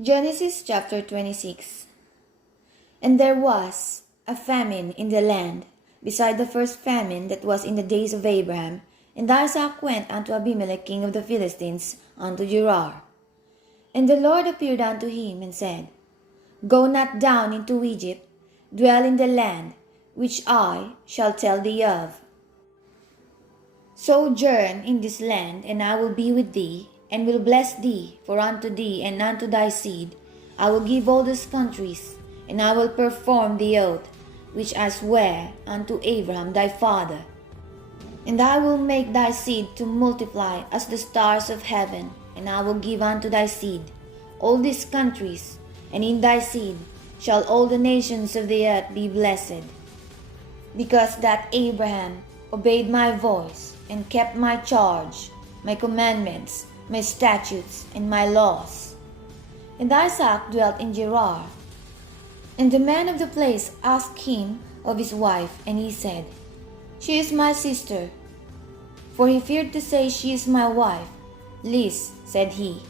Genesis chapter 26. And there was a famine in the land, beside the first famine that was in the days of Abraham. And Isaac went unto Abimelech king of the Philistines unto Gerar. And the Lord appeared unto him, and said, Go not down into Egypt, dwell in the land which I shall tell thee of. Sojourn in this land, and I will be with thee, and will bless thee, for unto thee and unto thy seed I will give all these countries, and I will perform the oath which I sware unto Abraham thy father. And I will make thy seed to multiply as the stars of heaven, and I will give unto thy seed all these countries, and in thy seed shall all the nations of the earth be blessed. Because that Abraham obeyed my voice, and kept my charge, my commandments, my statutes, and my laws. And Isaac dwelt in Gerar. And the man of the place asked him of his wife, and he said, She is my sister. For he feared to say, She is my wife, lest, said he,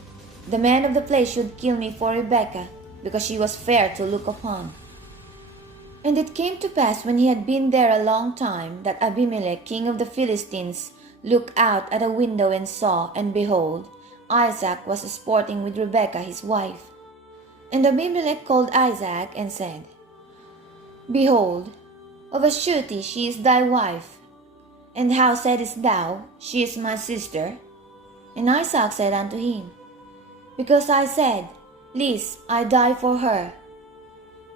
the man of the place should kill me for Rebekah, because she was fair to look upon. And it came to pass, when he had been there a long time, that Abimelech king of the Philistines looked out at a window and saw, and behold, Isaac was sporting with Rebekah his wife. And Abimelech called Isaac and said, Behold, of a surety she is thy wife. And how saidst thou, She is my sister? And Isaac said unto him, Because I said, Lest I die for her.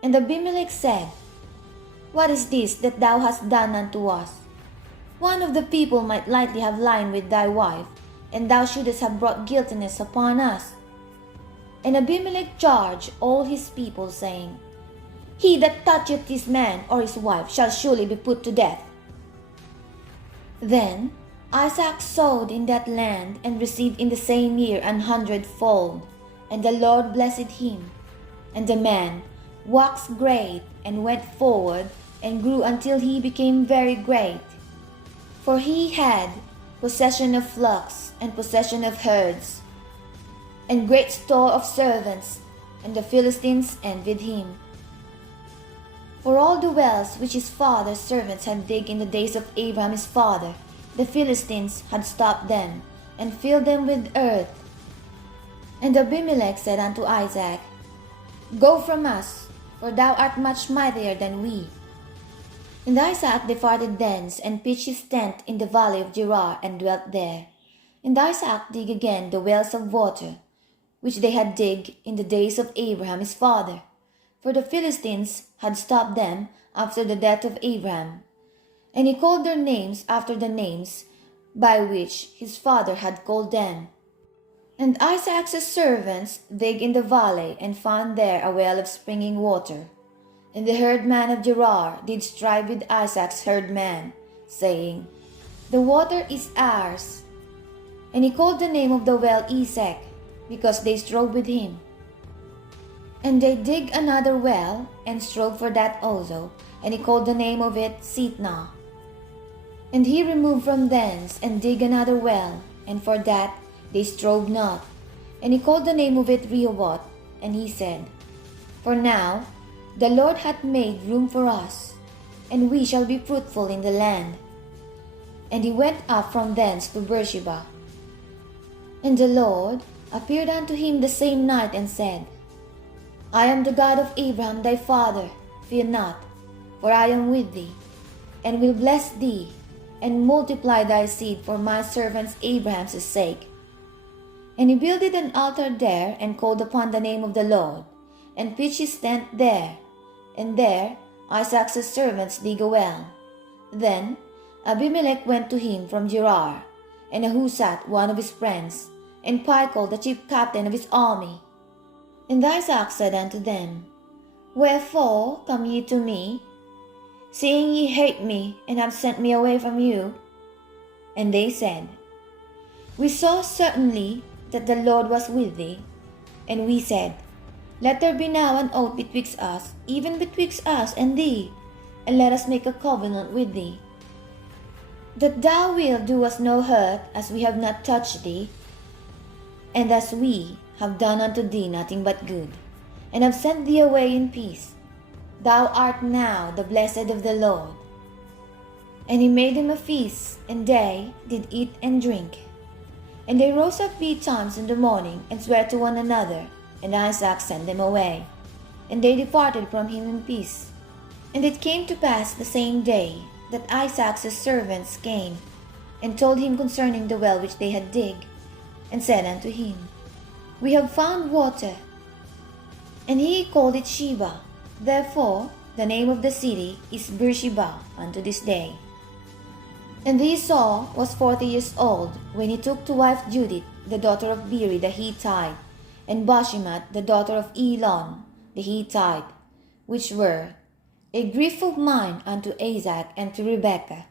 And Abimelech said, What is this that thou hast done unto us? One of the people might lightly have lain with thy wife, and thou shouldest have brought guiltiness upon us. And Abimelech charged all his people, saying, He that toucheth this man or his wife shall surely be put to death. Then Isaac sowed in that land, and received in the same year 100-fold. And the Lord blessed him. And the man waxed great, and went forward, and grew until he became very great. For he had possession of flocks, and possession of herds, and great store of servants, and the Philistines envied him. For all the wells which his father's servants had digged in the days of Abraham his father, the Philistines had stopped them, and filled them with earth. And Abimelech said unto Isaac, Go from us, for thou art much mightier than we. And Isaac departed thence, and pitched his tent in the valley of Gerar, and dwelt there. And Isaac digged again the wells of water, which they had digged in the days of Abraham his father, for the Philistines had stopped them after the death of Abraham. And he called their names after the names by which his father had called them. And Isaac's servants digged in the valley, and found there a well of springing water. And the herdman of Gerar did strive with Isaac's herdman, saying, The water is ours. And he called the name of the well Esek, because they strove with him. And they dig another well, and strove for that also, and he called the name of it Sitnah. And he removed from thence, and dig another well, and for that they strove not. And he called the name of it Rehoboth, and he said, For now the Lord hath made room for us, and we shall be fruitful in the land. And he went up from thence to Beersheba. And the Lord appeared unto him the same night, and said, I am the God of Abraham thy father, fear not, for I am with thee, and will bless thee, and multiply thy seed for my servant Abraham's sake. And he builded an altar there, and called upon the name of the Lord, and pitched his tent there. And there Isaac's servants dig a well. Then Abimelech went to him from Gerar, and Ahuzat one of his friends, and Phicol the chief captain of his army. And Isaac said unto them, Wherefore come ye to me, seeing ye hate me, and have sent me away from you? And they said, We saw certainly that the Lord was with thee. And we said, Let there be now an oath betwixt us, even betwixt us and thee, and let us make a covenant with thee, that thou wilt do us no hurt, as we have not touched thee, and as we have done unto thee nothing but good, and have sent thee away in peace. Thou art now the blessed of the Lord. And he made them a feast, and they did eat and drink. And they rose up betimes in the morning, and sware to one another, and Isaac sent them away. And they departed from him in peace. And it came to pass the same day that Isaac's servants came, and told him concerning the well which they had digged, and said unto him, We have found water. And he called it Sheba. Therefore the name of the city is Beersheba unto this day. And Esau was 40 years old when he took to wife Judith, the daughter of Beeri the Hittite, and Bashemat, the daughter of Elon the Hittite, which were a grief of mind unto Isaac and to Rebekah.